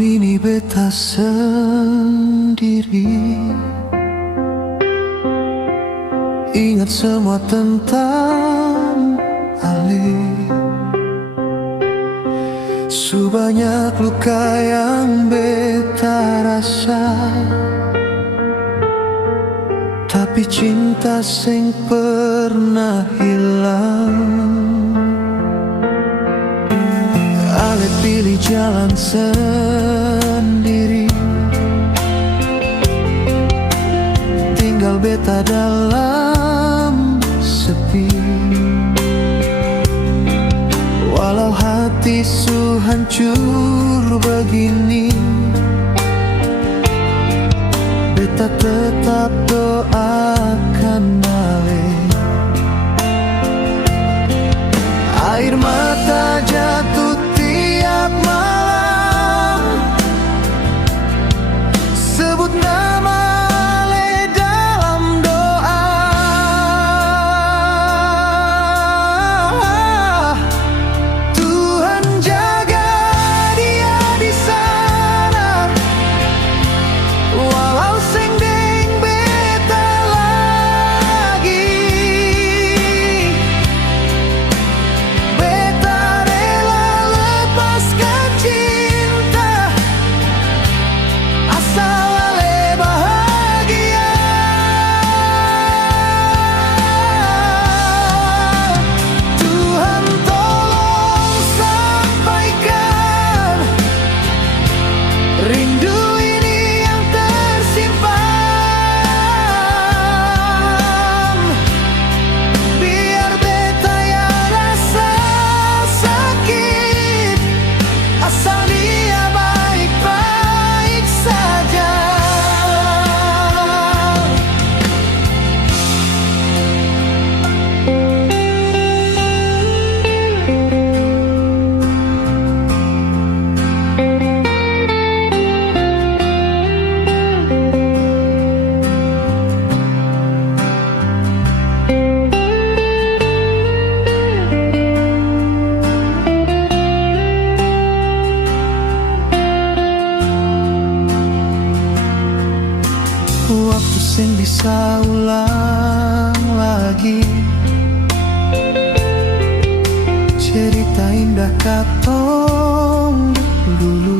ini beta sendiri, ingat semua tentang Ali. Sebanyak luka yang beta rasa, tapi cinta sing pernah hilang. Ale pilih jalan sendiri, tinggal beta dalam sepi. Walau hati su hancur begini, beta tetap doakan Ale. Air mata jatuh tiap malam, sebut nama Ale dalam doa. Tuhan jaga dia di sana, walau sing deng beta lagi. Beta rela lepaskan cinta, asal Ale bahagia. Tuhan tolong sampaikan rindu ini yang tersimpan, biar beta yang rasa sakit, asal dia baik-baik saja. Waktu sing bisa ulang lagi, cerita indah katong dulu.